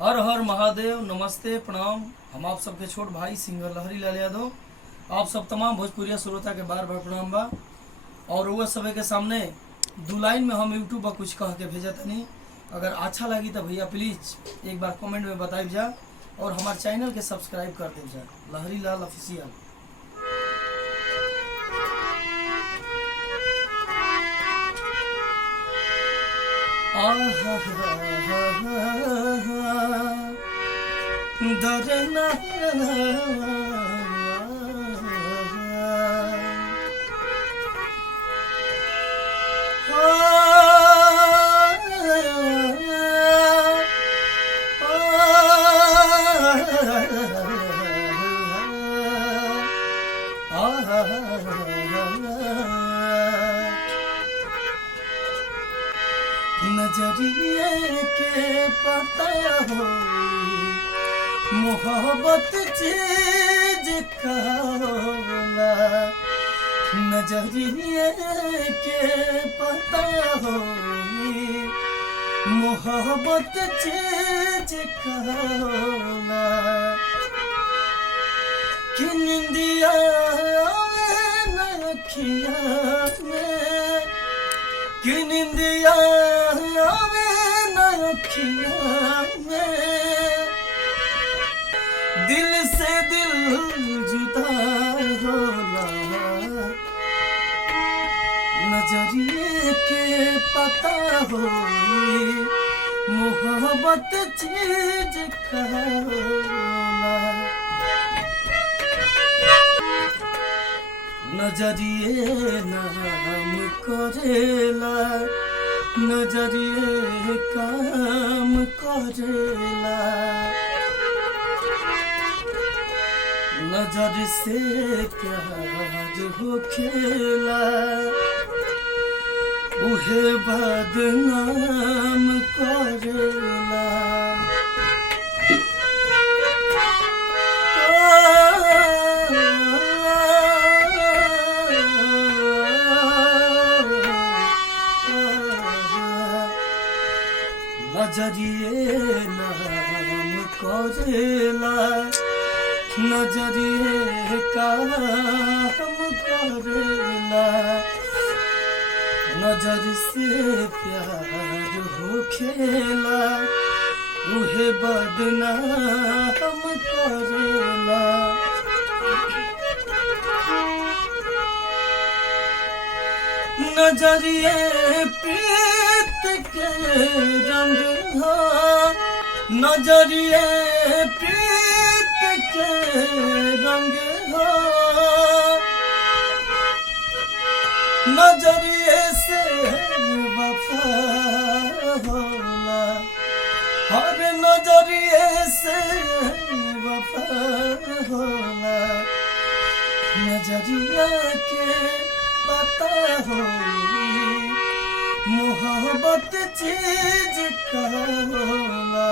हर हर महादेव, नमस्ते, प्रणाम। हम आप सबके छोट भाई सिंगर लहरी लाल यादव, आप सब तमाम भोजपुरिया श्रोता के बार बार प्रणाम बा। और वह सब के सामने दू लाइन में हम यूट्यूब पर कुछ कह के भेजा तनी। अगर अच्छा लगी तो भैया प्लीज़ एक बार कमेंट में बताइब जा और हमारे चैनल के सब्सक्राइब कर देव जा, लहरी लाल ऑफिशियल। दरना नजरिए के पता हो मोहब्बत चीज का होला, नजरिए के पता हो मोहब्बत चीज का होला। कि निंदिया आवे न अखियाँ में, कि निंदिया आवे न अखियाँ में, दिल से दिल जुदा होला। नजरिए के पता हो मोहब्बत चीज का होला। नजरिए नाम करेला, नजरिए काम करेला, नजर से प्यार हो खेला, उहे बदनाम करेला। नजरिए नाम करेला, नजरिए काम करेला, नजर से प्यार हो खेला, उहे बदनाम करेला। नजरिए प्रीत के रंग हो, नजरिए प्रीत के रंग हो, नजरिए से वफा होला, हर नजरिए से वफा होला। नजरिया के पता हो मोहब्बत चीज का होला।